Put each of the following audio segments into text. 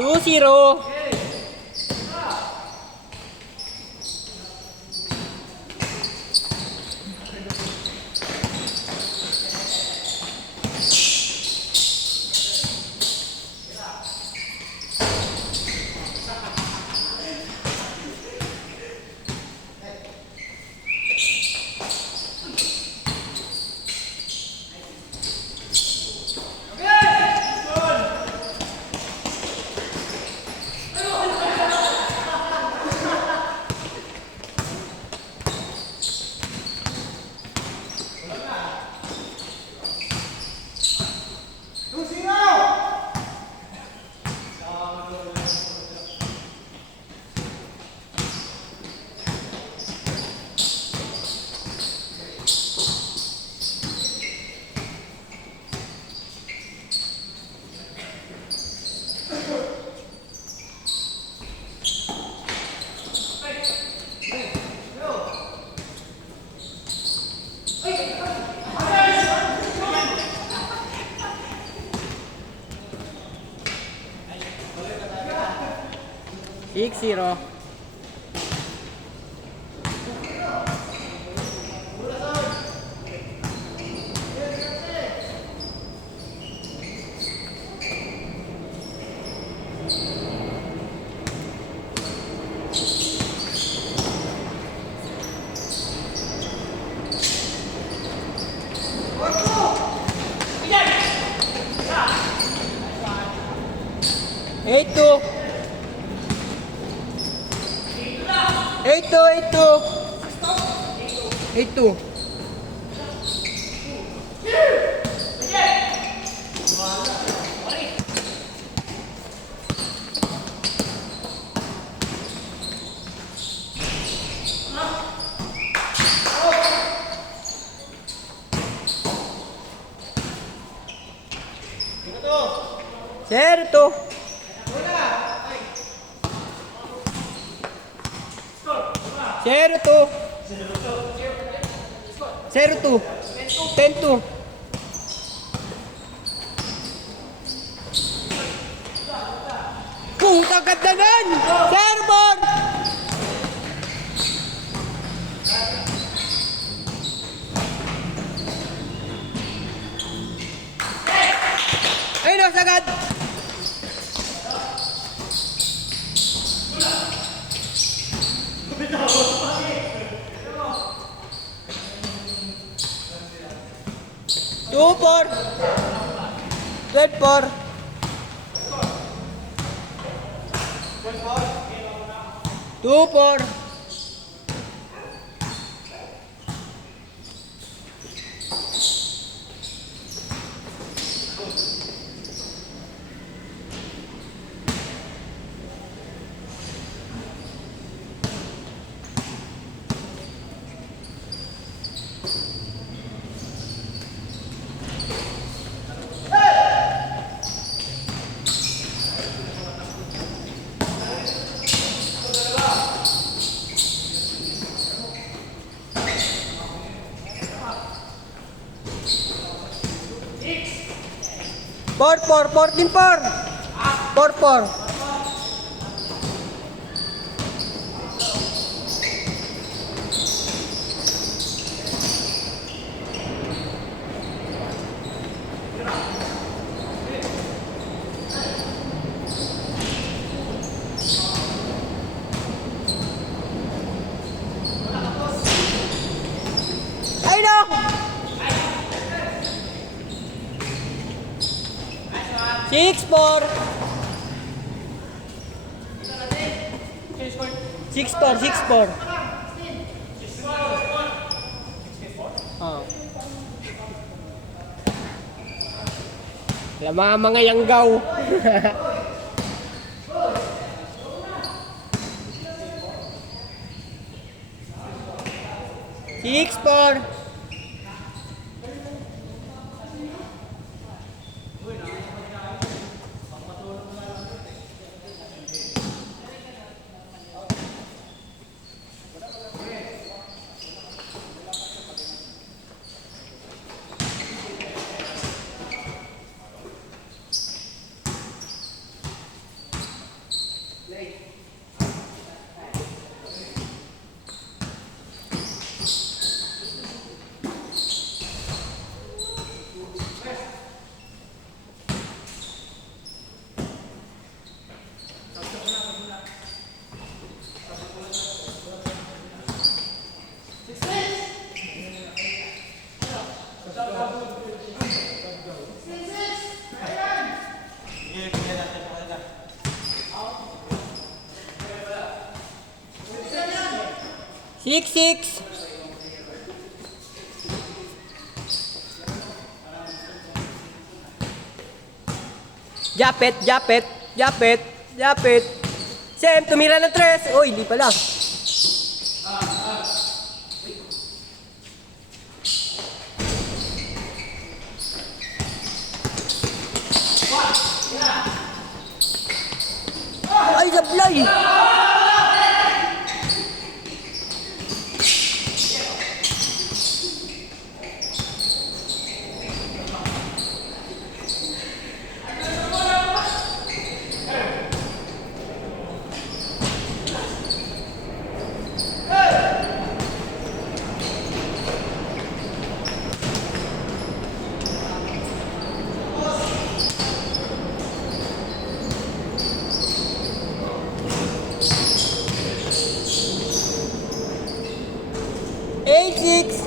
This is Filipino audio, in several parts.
2-0. Six zero. Eight two. 8-2. Certo. 0-2. 0-2. 10-2. Kung kagadagan! Server! Ayun o, sagad! Two four. Third four. Two four. Four, 14-4. 4-4. Ay no! 6-4. 6-4. Oh. Mga yanggaw. 6-4. Six. Japet. Sem, tumira ng tres. Uy, hindi pala. Ay, sablay! Eight, six.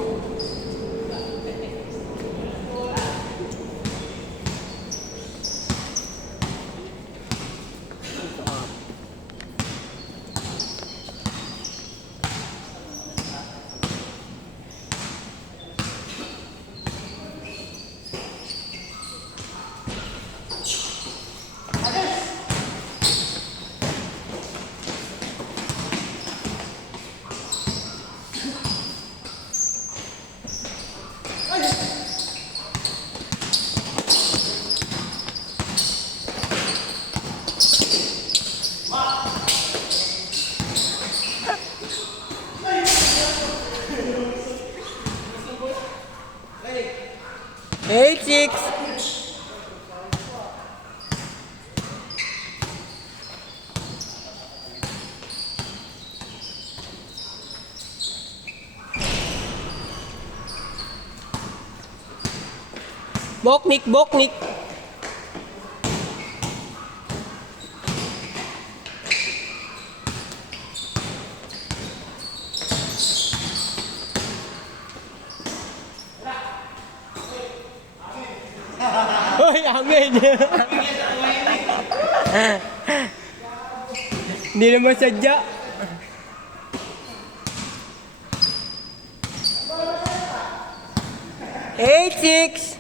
Eight, six. Boknik. Hoy, amin. Hindi naman sadya. Eight, six.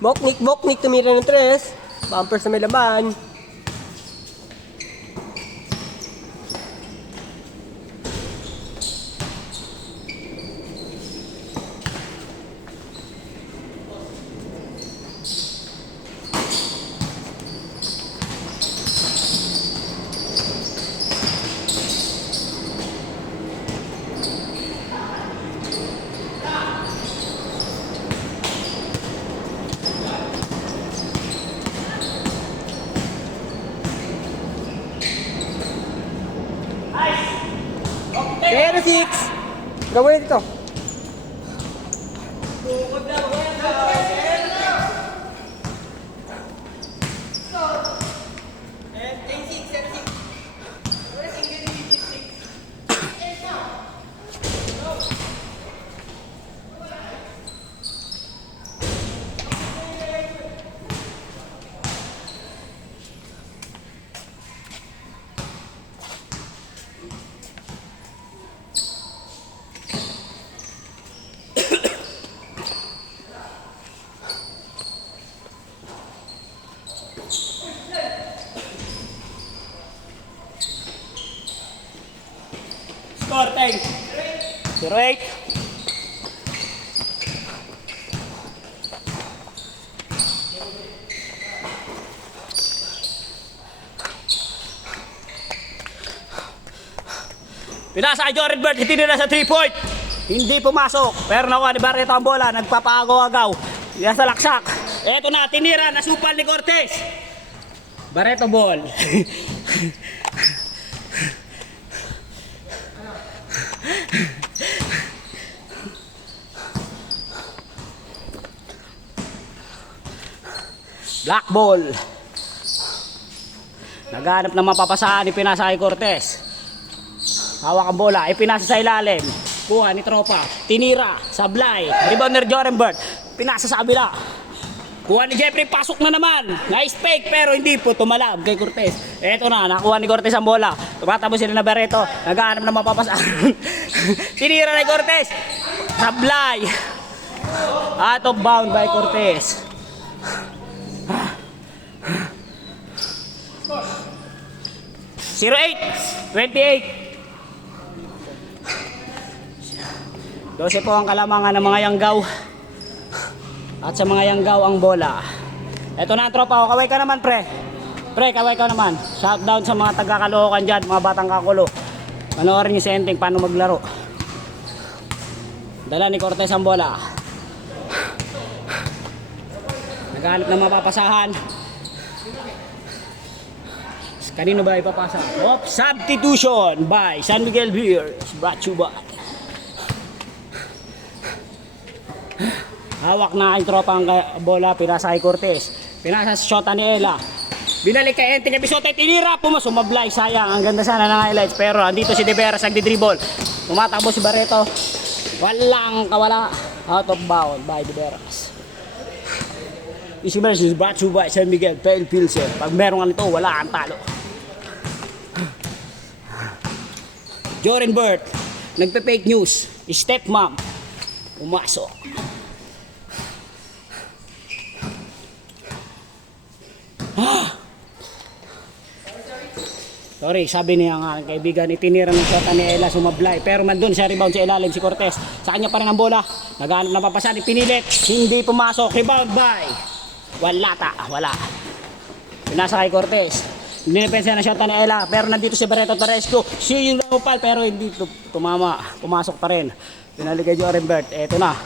Boknik, tumira ng tres. Bumper sa may laban. Zero, six. Gawin dito. Score, thanks. 0-8. Pinasa kay Jordan Bird, itinira sa 3-point. Hindi pumasok. Pero nakuha ni Barreto ang bola. Nagpapaagaw-agaw. Yan sa laksak. Eto na, tinira. Nasupal ni Cortez. Barreto ball. Black ball. Naghanap ng mapapasahan ni pinasa kay Cortez. Hawak ang bola, ipinasa sa ilalim. Kuha ni tropa. Tinira. Sablay. Rebounder Jorenberg. Pinasa sa kabila. Kuha ni Jeffrey, pasok na naman. Nice fake pero hindi po tumalab kay Cortez. Eto na, nakuha ni Cortez ang bola. Tumatabo sila na Barreto. Naghahanap na mapapasahan. Tinira ni Cortez. Sablay. Out of bound by Cortez. 08, 28. 12 po ang kalamangan ng mga Yanggaw. At sa mga Yanggaw ang bola. Eto na ang tropa, kaway ka naman pre. Pre, kaway ka naman. Shout down sa mga taga-Caloocan dyan, mga batang kakulo. Panoorin niyo si Enteng paano maglaro. Dala ni Cortez ang bola. Naghanap na mapapasahan. Kanino ba ipapasa? Substitution by San Miguel Beers. Brought to you by. Hawak na ang tropa ang bola, pinasa kay Cortez. Pinasa sa shota ni Ella. Binalik kay Enteng Episote, tinira, sumablay, sayang. Ang ganda sana ng highlights, pero andito si De Veras nagdi-dribble. Tumatakbo si Barreto. Walang kawala. Out of bound by De Veras. This match is brought to you by San Miguel Pale Pilsen. Pag meron ka nito, wala kang talo. Jorenberg, nagpe-fake news. Stepmom, umasok. Sorry, sabi niya nga kaibigan, itinira ng shota ni Ella, sumablay. Pero mandun sa rebound sa ilalim si Cortez. Sa kanya pa rin ang bola. Naghanap na papasan, pinilit. Hindi pumasok. Rebound by wala. Pinasa kay Cortez. Hindi napensa na shota ni Ella. Pero nandito si Barreto Taresco. Siya yung lumupal pero hindi tumama. Pumasok pa rin. Pinalik kay Jorenberg. Eto na.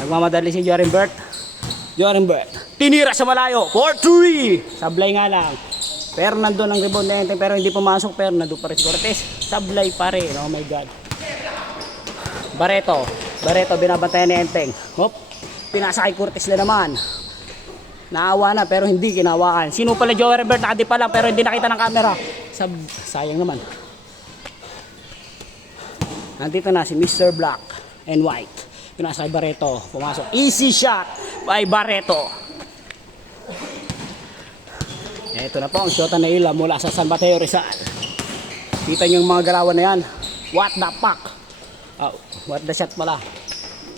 Nagmamadali si Jorenberg. Tinira sa malayo. 4-3. Sablay nga lang. Pero nandun ang rebound na Enteng pero hindi pumasok, pero nandun pa rin si Cortez. Sablay pa rin. Oh my God. Barreto binabantayan ni Enteng. Hop. Pinasa kay Cortez na naman. Naawa na pero hindi kinawakan. Sino pala Jorenberg? Nakadipa lang pero hindi nakita ng camera. Sayang naman. Nandito na si Mr. Black and White. Pinasa kay Barreto. Pumasok. Easy shot by Barreto. Ito na po ang shota na Ella mula sa San Mateo Rizal. Kita niyo yung mga garawan na yan. What the fuck? Oh, what the shot pala.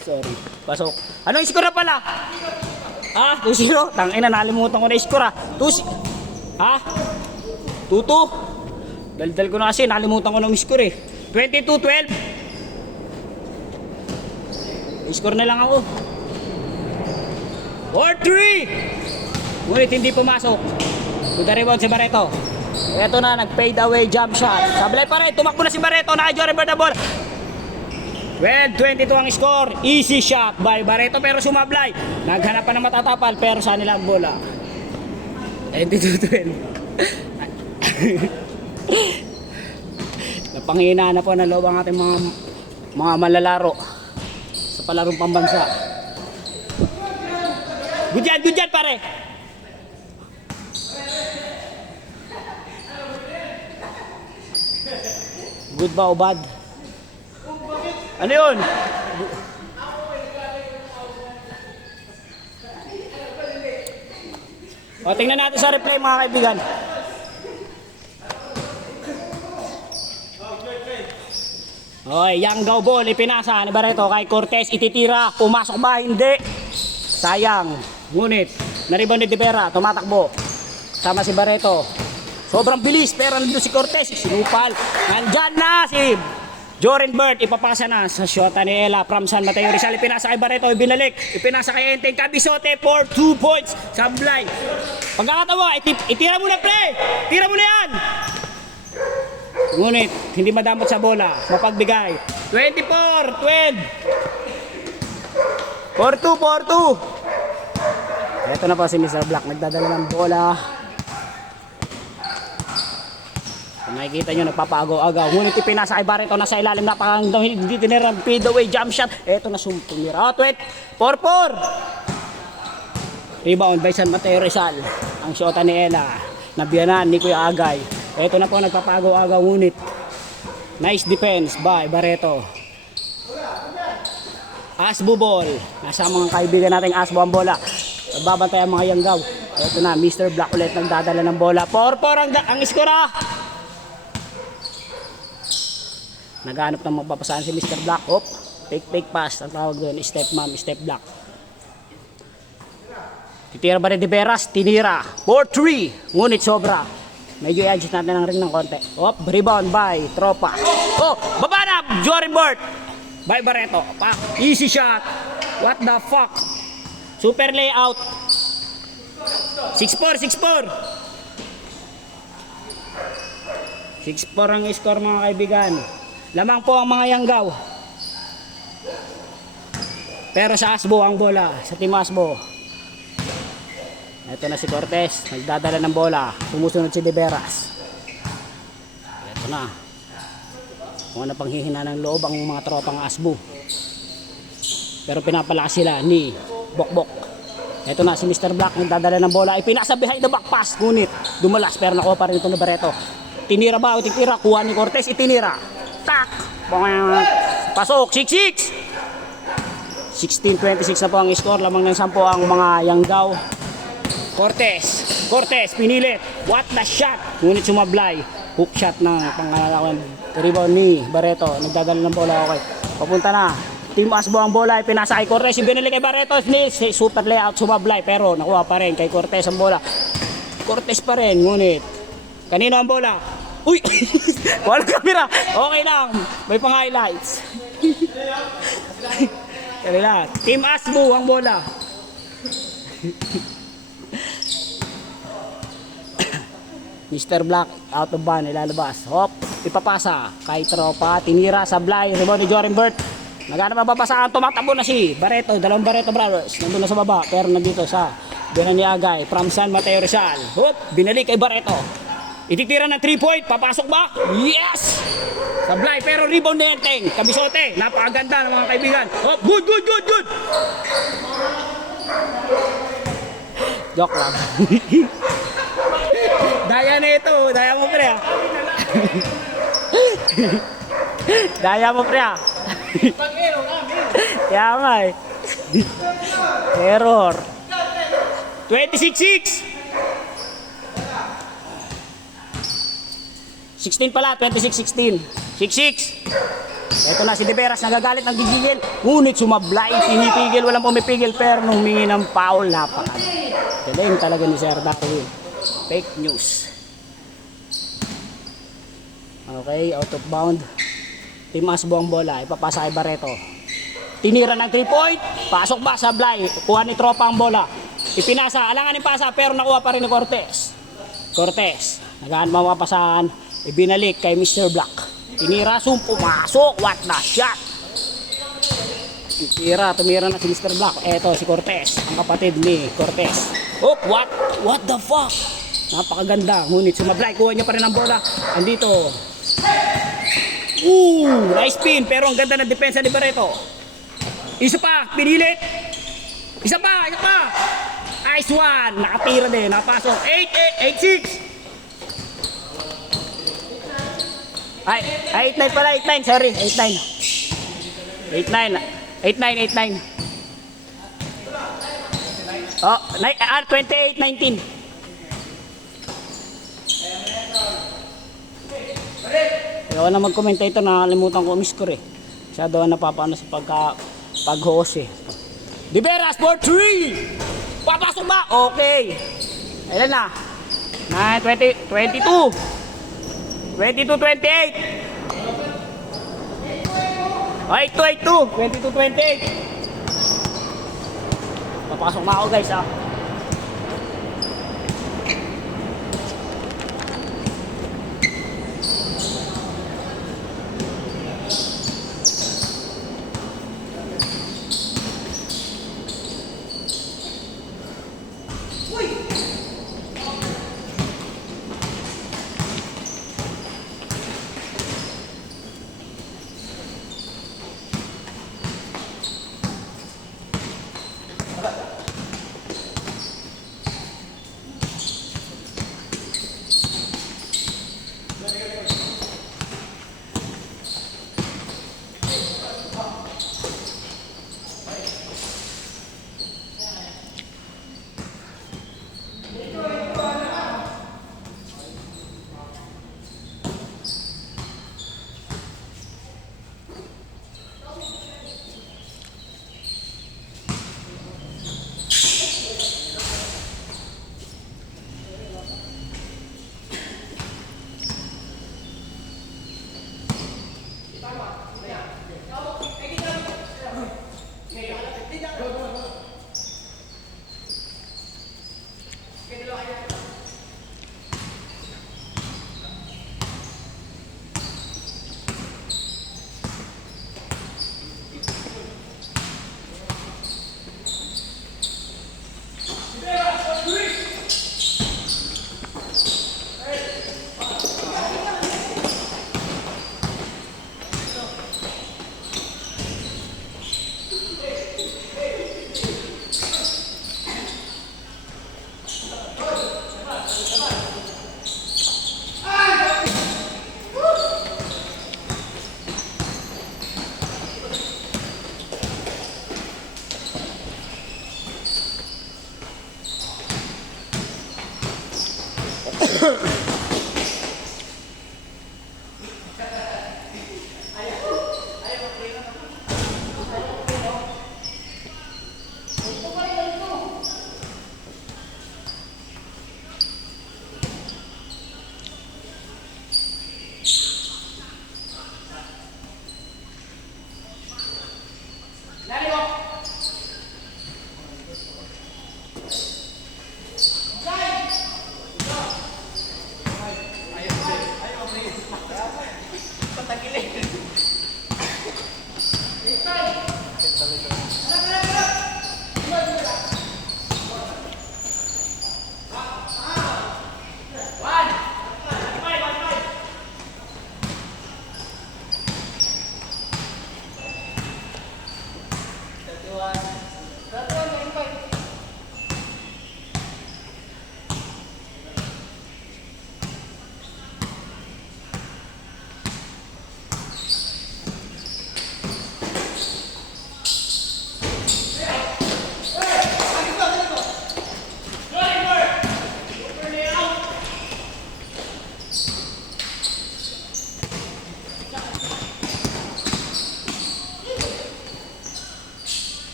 Sorry. Pasok. Anong score na pala? 2-0? Tangina, nalimutan ko na score 2-0. 2-2? Daldal ko na kasi, nalimutan ko na score 22-12. Score na lang ako. 4-3. Ngunit hindi pumasok. Good rebound si Barreto. Ito na, nag-fade away jump shot. Sablay pa rin, tumakbo na si Barreto. Naka-Jorenberg na bola. 12-22 ang score. Easy shot by Barreto pero sumablay. Naghanap pa ng matatapal pero saan nila ang bola. 22-12. Napanghina na po ng loob ang ating mga malalaro sa palarong pambansa. Good yan pare. Good ba o bad? Ano yun? O, tingnan natin sa replay mga kaibigan. Okay, Yanggaw ball, ipinasa ni Barreto kay Cortez, ititira, pumasok ba? Hindi. Sayang. Ngunit, na-rebound ni De Vera, tumatakbo. Sama si Barreto. Sobrang bilis, pero nandito si Cortez, sinupal. Nandyan na si Jorenberg, ipapasa na sa shota ni Ella from San Mateo Rizal. Ipinasa kay Barreto, ibinalik. Ipinasa kay Enteng Episote for 2 points. Sablay. Pagkakatawa, itira mo na pre. Tira mo na yan. Ngunit, hindi madamot sa bola. Mapagbigay. 24-12. 4-2. Ito na po si Mr. Black. Nagdadala ng bola. Kung makikita nyo, nagpapaagaw-agaw. Ngunit ipinasa kay Barreto na sa ilalim. Napakang hindi tinirang fade away jump shot. Ito na tumira. 4-4. Rebound by San Mateo Rizal. Ang shota ni Ella. Nabiyanan ni Kuya Agay. Ito na po nagpapaagaw-agaw. Ngunit nice defense by Barreto. Asbo ball. Nasa mga kaibigan nating Asbo ang bola. Nagbabantay ang mga Yanggaw. Ito na, Mr. Black ulit nagdadala ng bola. 4-4 ang iskora. Naghanap ng magpapasaan si Mr. Black. Hop, take pass. Ang tawag doon, step ma'am, step Black. Titira ba rin de Veras? Tinira. 4-3. Ngunit sobra. Medyo i-adjust natin ang ring ng konti. Hop, rebound by Tropa. Oh, baba na! Jory Burt. By Barreto. Pak. Easy shot. What the fuck? Super layout. 6-4, 6-4. 6-4 ang score mga kaibigan. Lamang po ang mga Yanggaw. Pero sa Asbo ang bola. Sa Team Asbo. Ito na si Cortez. Nagdadala ng bola. Sumusunod si De Veras. Ito na. Kung ano pang hihina ng loob ang mga tropang Asbo. Pero pinapalakas sila ni Bokbok. Ito na si Mr. Black. Nagdadala ng bola. Ipinasa behind the back pass. Ngunit dumalas. Pero nakuha pa rin ito ni Barreto. Tinira ba o titira? Kuha ni Cortez. Itinira. Tak! Pasok! 6-6! 16-26 na po ang score. Lamang ng 10 ang mga Yanggaw. Cortez pinilit. What the shot! Ngunit sumablay. Hook shot ng pangalawan. Rebound ni Barreto. Nagdadala ng bola. Okay. Papunta na. Team Asbo ang bola. Pinasa kay Cortez. Binili kay Barreto. Super layout. Sumablay. Pero nakuha pa rin kay Cortez ang bola. Cortez pa rin. Ngunit kanino ang bola? Uy! Walang kamera. Okay lang. May pang highlights. Kanila. Team Asbo ang bola. Mr. Black out of bounds. Ilalabas. Hop. Ipapasa. Kay Tropa. Tinira. Sablay. Rebound ni Jory Burt. Naghanap mapapasaan. Tumakbo na si Barreto. Dalawang Barreto brothers. Nandun na sa baba. Pero nandito sa Binan ni Agay. From San Mateo Rizal. Hop. Binalik kay Barreto. Ititira ng 3-point. Papasok ba? Yes! Sablay. Pero rebound na Enteng. Kabisote. Napakaganda ng mga kaibigan. Hop. Good. Joke lang. Daya na ito. Daya mo pre ah. Daya mo pre ah. Kaya nga eh. Error. 26-6. 16 pala, 26-16. 6-6. Ito na si De Veras, nagagalit, nagigigil. Ngunit sumablay, pinipigil, walang pumipigil. Pero nung humingi ng foul, galing talaga ni Sir Darwin. Fake news. Okay, out of bound. Team Asbo ang bola, ipapasa kay Barreto. Tinira ng 3-point. Pasok ba, sablay. Kuha ni Tropa ang bola. Ipinasa, alangan yung pasa, pero nakuha pa rin ni Cortez. Nagahan mapapasaan. Ibinalik kay Mr. Black. Tinira, pumasok. What the shot? Tumira na si Mr. Black. Eto si Cortez, ang kapatid ni Cortez. Oh, what the fuck? Napakaganda. Ngunit sumablay, kuha niya pa rin ang bola. Andito. Nice spin. Pero ang ganda ng depensa ni Barreto. Isa pa, pinilit. Isa pa. Nice one. Nakatira din, nakapasok. 8-6. Ay, 8-9 pala, 8-9, sorry, 8-9. 8-9. Oh, 28-19. Ayaw na mag-commentator, nakalimutan ko umiscore eh. Masyado na napapaano sa pag-host eh. De Veras for 3! Papasok ba? Okay. Ilan na? 22-28. 8-2. 22-28. Papasok na ako guys ah.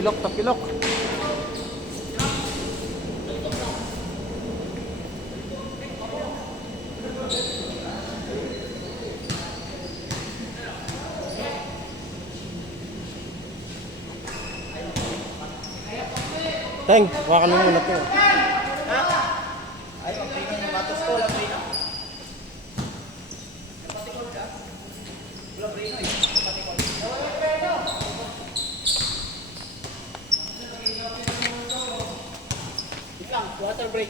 Tapilok, tapilok. Teng, hawakan mo muna ito. Water break.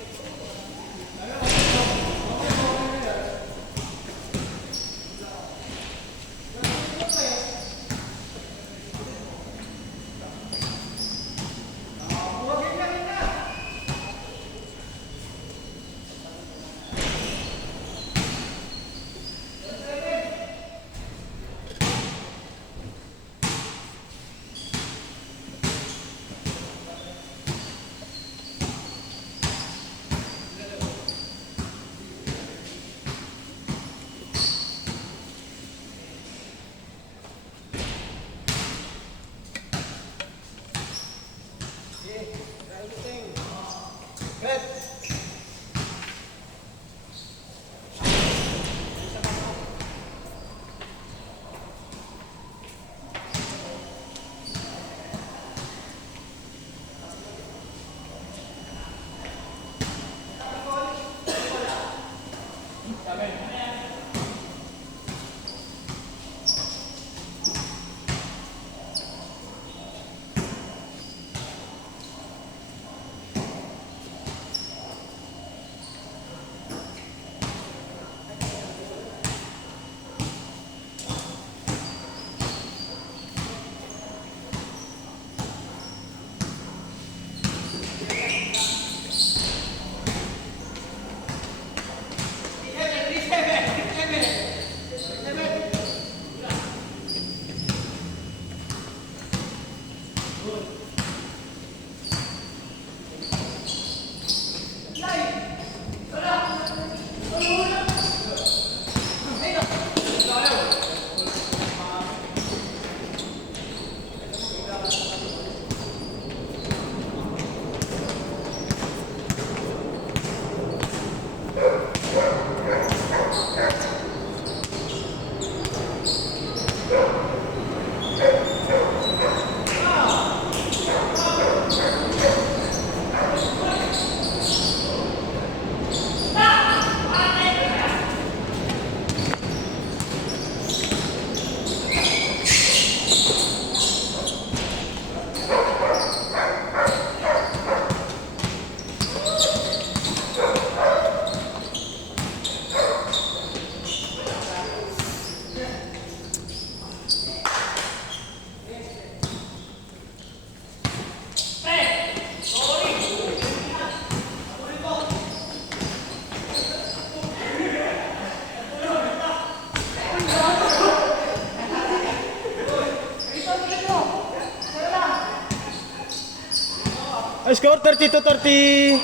Score 30-30.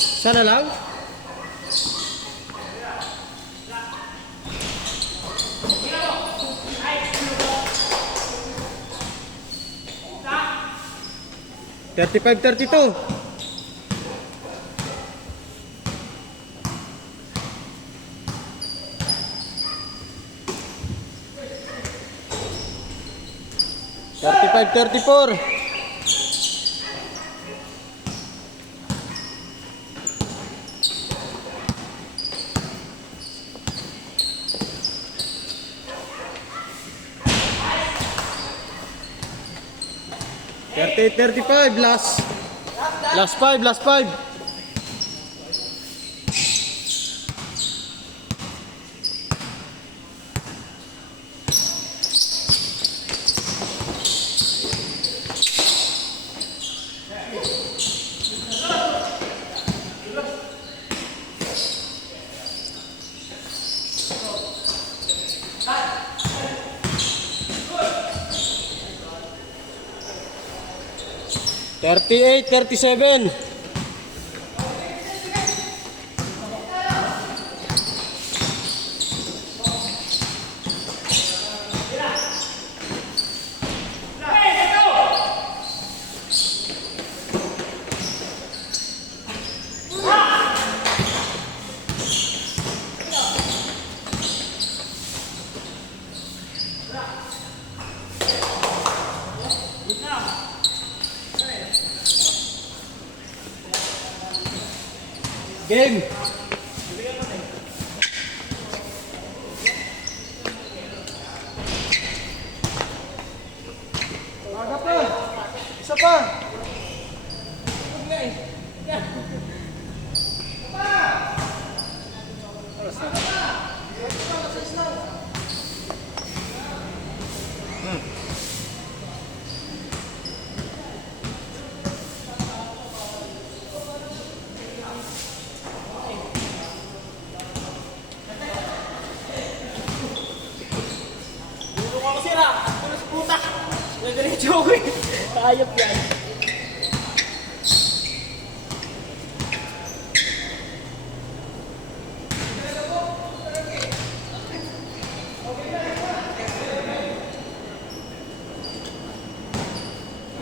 Sana lang. Thirty-five, 32. Thirty-five, 34. Thirty-eight, 35. Last five. Thirty-eight, 37. Game. Aga pa. Isa pa. Ako sira. Ano sa puta? Nagdiretso ako eh. Ayop yan.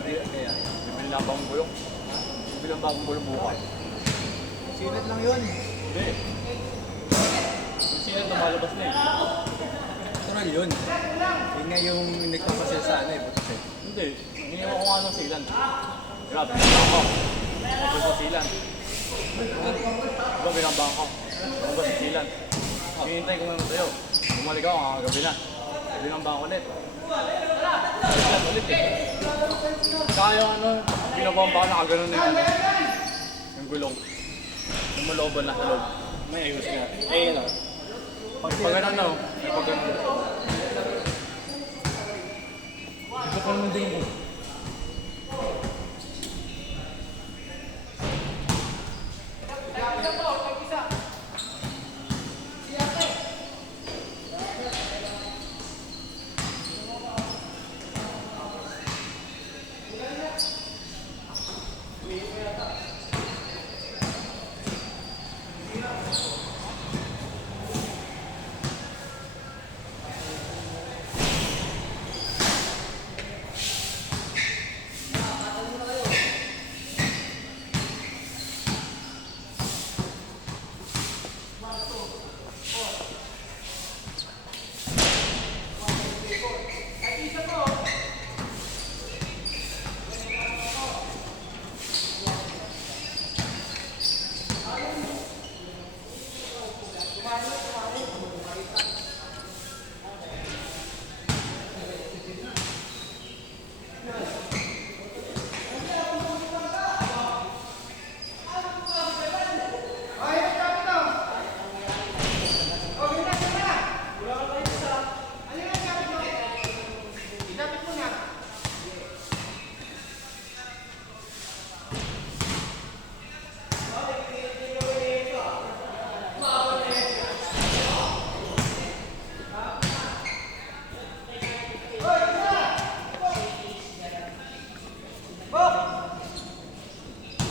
Bibili lang bagong gulong. Bibili lang bagong gulong bukas. Sinat lang yun. Hindi. Yung sinat lumalabas na eh. Natural yun. Yun nga yung nagpapasya sa ano eh. Butas eh. Hindi. Hiniwa ko nga ng silan. Grabe, binabang ko. Mabos sa silan. Diba binabang ko? Mabos sa silan. Hinihintay ko naman sa'yo. Bumalik ako, kakagabi na. Binabang ko ulit. Silan ulit eh. Saka yung ano, binabang ko nakaganon na yung ano. Yung gulong. Yung malooban na sa loob. May ayusin natin. Eh, yun o. Pag ganun na o. Pag ganun. Ito pa naman din mo.